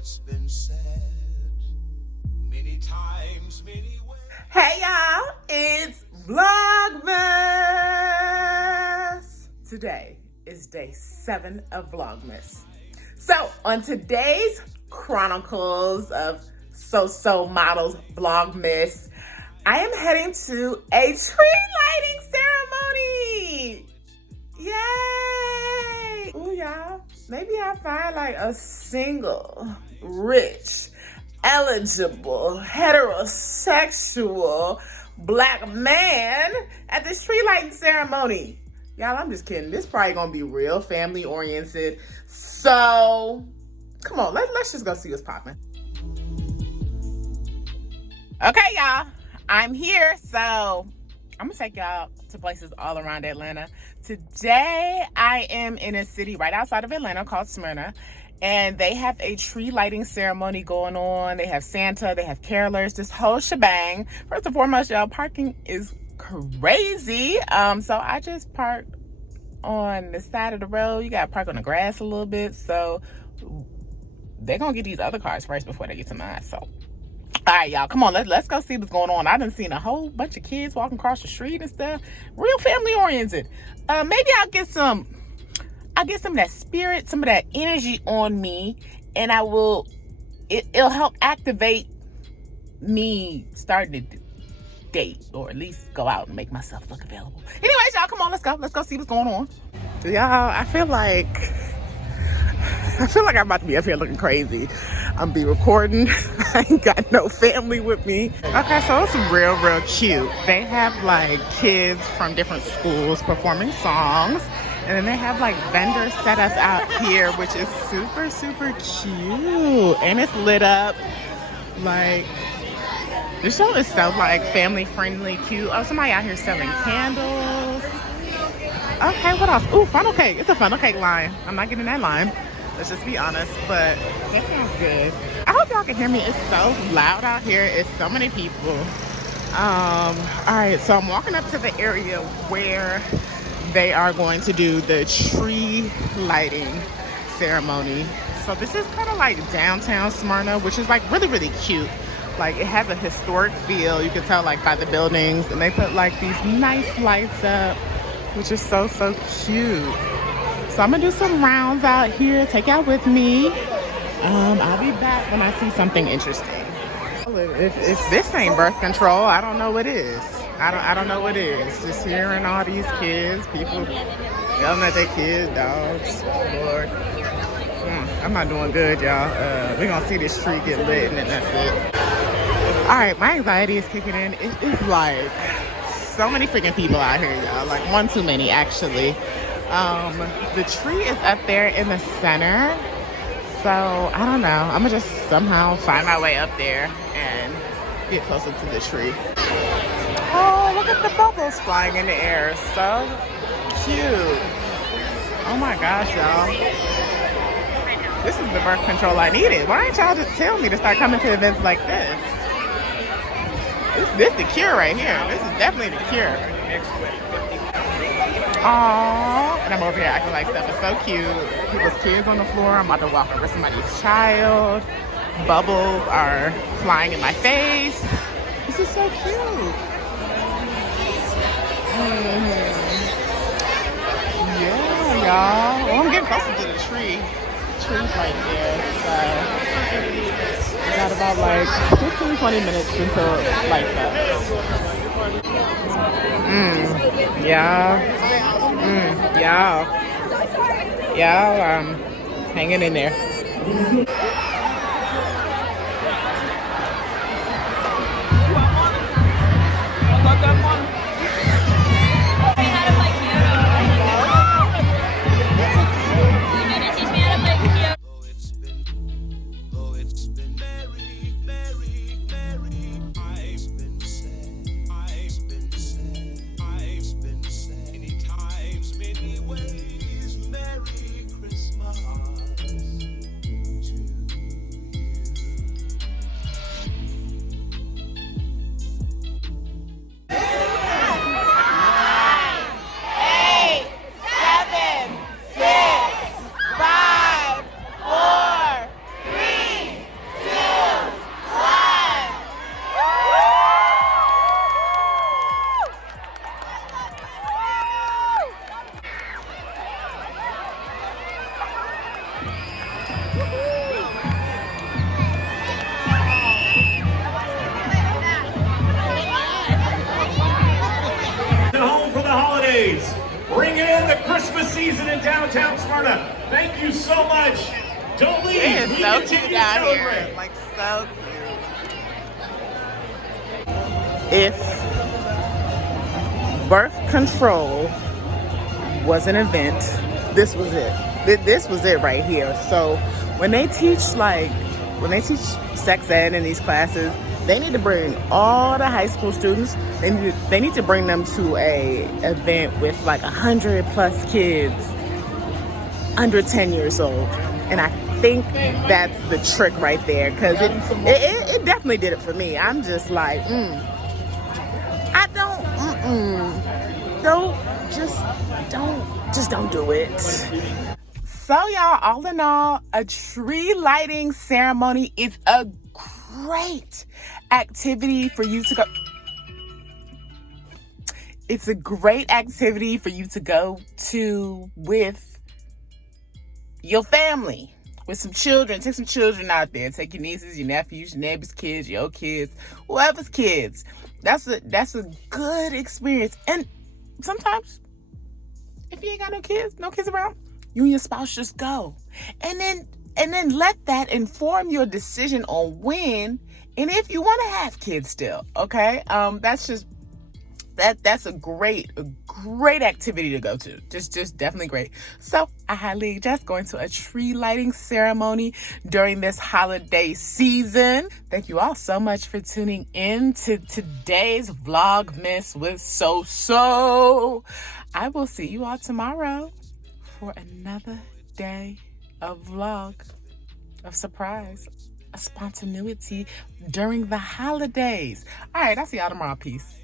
it's been said many times, many ways. Hey y'all, it's Vlogmas. Today is day 7 of Vlogmas. So on today's Chronicles of So Models Vlogmas, I am heading to a tree lighting ceremony. Yay! Ooh, y'all, maybe I'll find like a single, rich, eligible, heterosexual black man at this tree lighting ceremony. Y'all, I'm just kidding. This probably gonna be real family oriented. So come on, let's just go see what's popping. Okay, y'all, I'm here. So I'm gonna take y'all to places all around Atlanta. Today, I am in a city right outside of Atlanta called Smyrna, and they have a tree lighting ceremony going on. They have Santa, they have carolers, this whole shebang. First and foremost, y'all, parking is crazy. So I just parked on the side of the road. You gotta park on the grass a little bit. So they're gonna get these other cars first before they get to mine. So all right, y'all, come on, let's go see what's going on. I done seen a whole bunch of kids walking across the street and stuff. Real family oriented. Maybe I'll get some of that spirit, some of that energy on me, and it'll help activate me starting to date, or at least go out and make myself look available. Anyways, y'all, come on, let's go see what's going on. Y'all, I feel like I'm about to be up here looking crazy. I'm be recording. I ain't got no family with me. Okay, so it's real cute. They have like kids from different schools performing songs. And then they have like vendor setups out here, which is super cute. And it's lit up. Like, the show is so like family friendly, cute. Oh, somebody out here selling candles. Okay, what else? Ooh, funnel cake. It's a funnel cake line. I'm not getting that line. Let's just be honest, but that sounds good. I hope y'all can hear me. It's so loud out here. It's so many people. All right, so I'm walking up to the area where they are going to do the tree lighting ceremony. So this is kind of like downtown Smyrna, which is like really cute. Like, it has a historic feel. You can tell like by the buildings, and they put like these nice lights up, which is so cute. So I'm gonna do some rounds out here, take y'all with me. I'll be back when I see something interesting. If this ain't birth control, I don't know what is. I don't know what is. Just hearing all these kids, people yelling at their kids, dogs. Oh, Lord. I'm not doing good, y'all. We're gonna see this tree get lit, and then that's it. All right, my anxiety is kicking in. It's like so many freaking people out here, y'all. Like one too many, actually. The tree is up there in the center. So I don't know. I'm gonna just somehow find my way up there and get closer to the tree. Oh, look at the bubbles flying in the air. So cute. Oh my gosh, y'all. This is the birth control I needed. Why ain't y'all just tell me to start coming to events like this? This is the cure right here. This is definitely the cure. Aww. And I'm over here acting like stuff is so cute. People's kids on the floor. I'm about to walk over somebody's child. Bubbles are flying in my face. This is so cute. Yeah, y'all. Well, I'm getting closer to the tree. The tree's right there. So we got about like 15-20 minutes until it lights up. Y'all, hanging in there. Many ways, Merry Christmas to bringing in the Christmas season in downtown Smyrna. Thank you so much. Don't leave. It is We so continue cute to out celebrate. here. Like, so cute. If birth control was an event, this was it. This was it right here. So when they teach sex ed in these classes, they need to bring all the high school students. They need to bring them to a event with like 100 plus kids under 10 years old. And I think that's the trick right there, because it definitely did it for me. I'm just like, I just don't do it. So y'all, all in all, a tree lighting ceremony is a great activity for you to go. It's a great activity for you to go to with your family, with some children. Take some children out there. Take your nieces, your nephews, your neighbors' kids, your kids, whoever's kids. That's a good experience. And sometimes, if you ain't got no kids around, you and your spouse just go, and then let that inform your decision on when and if you want to have kids still. Okay, that's a great activity to go to. Just definitely great. So I highly suggest going to a tree lighting ceremony during this holiday season. Thank you all so much for tuning in to today's Vlogmas with So. I will see you all tomorrow for another day of vlog, of surprise, a spontaneity during the holidays. All right, I'll see y'all tomorrow. Peace.